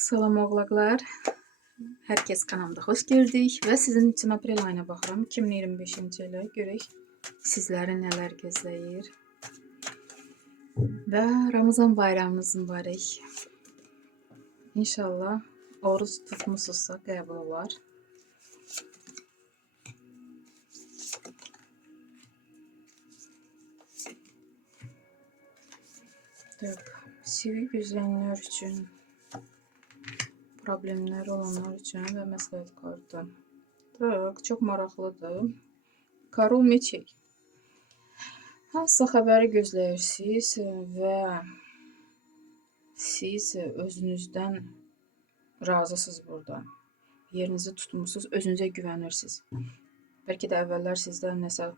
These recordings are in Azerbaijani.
Salam oğlaqlar. Hər kəs kanalımda xoş gördük və sizin üçün aprel ayına baxıram. 2025-ci ilə görək sizləri nələr gözləyir. Və Ramazan bayramınız mübarək. İnşallah oruç tutmusunuzsa qəbul olar. Sivri gözləyənlər üçün, problemlər olanlar üçün və məsləhət kartı. Çox maraqlıdır. Karol Meçey. Hansısa xəbəri gözləyirsiniz və siz özünüzdən razısınız burada. Yerinizi tutmusunuz, özünüzə güvənirsiniz. Bəlkə də əvvəllər sizdə nəsə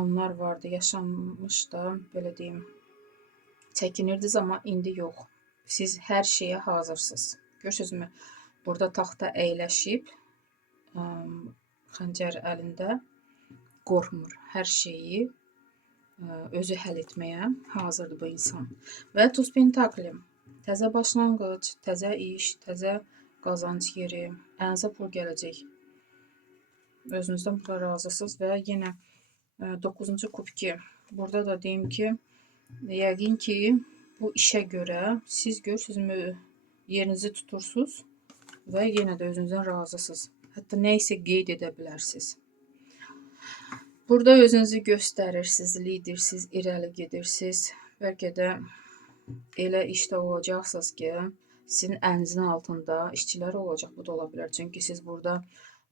anlar vardı, yaşanmış da, belə deyim, çəkinirdiniz, amma indi yox. Siz hər şeyə hazırsınız. Görürsünüzmü? Burada taxta əyləşib, xəncər əlində, qorxmur. Hər şeyi özü həll etməyə hazırdır bu insan. Və Tuз Pentakli. Təzə başlanğıc, təzə iş, təzə qazanc yeri, əlinizə pul gələcək. Özünüzdən burada razısınız və yenə 9-cu kubki. Burada da deyim ki, yəqin ki, bu işə görə siz görürsünüzmü, yerinizi tutursunuz və yenə də özünüzdən razısınız. Hətta nə isə qeyd edə bilərsiniz. Burada özünüzü göstərirsiniz, lidersiniz, irəli gedirsiniz. Bəlkə də elə işdə olacaqsınız ki, sizin əlinizin altında işçilər olacaq, bu da ola bilər. Çünki siz burada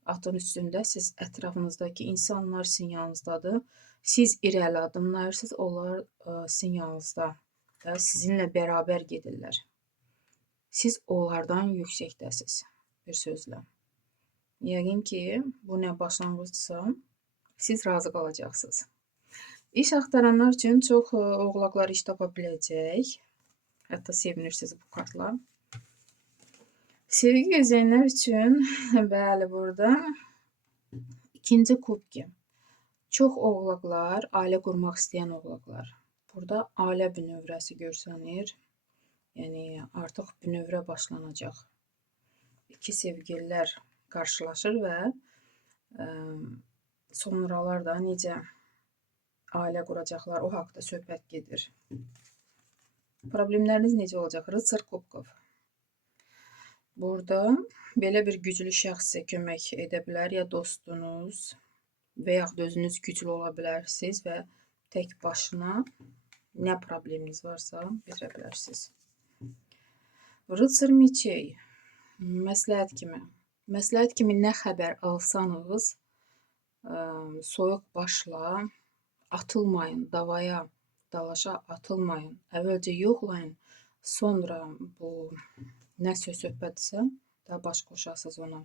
atın üstündəsiz, ətrafınızdakı insanlar sizin yanınızdadır. Siz irəli adımlayırsınız, onlar sizin yanınızda və sizinlə bərabər gedirlər. Siz onlardan yüksəkdəsiz, bir sözlə. Yəqin ki, bu nə başlanğıcsa, siz razı qalacaqsınız. İş axtaranlar üçün çox oğlaqlar iş tapa biləcək. Hətta sevinirsiniz bu kartla. Sevgi gözləyənlər üçün, bəli, burada 2-ci kubki. Çox oğlaqlar, ailə qurmaq istəyən oğlaqlar. Burada ailə bünövrəsi görsənir. Yəni, artıq bünövrə başlanacaq. İki sevgililər qarşılaşır və sonralar da necə ailə quracaqlar, o haqda söhbət gedir. Problemləriniz necə olacaq? Rıtsar Kubkov. Burada belə bir güclü şəxs sizə kömək edə bilər, ya dostunuz və yaxud özünüz güclü ola bilərsiniz və tək başına nə probleminiz varsa bitirə bilərsiniz. Rıtsar Meçey. Məsləhət kimi. Məsləhət kimi nə xəbər alsanız, soyuq başla, atılmayın, davaya, dalaşa atılmayın. Əvvəlcə yoxlayın, sonra bu nə söhbətdirsə, daha baş qoşasınız ona.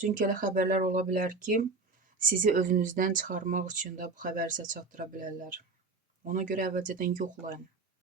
Çünki elə xəbərlər ola bilər ki, sizi özünüzdən çıxarmaq üçün də bu xəbəri sizə çatdıra bilərlər. Ona görə əvvəlcədən yoxlayın.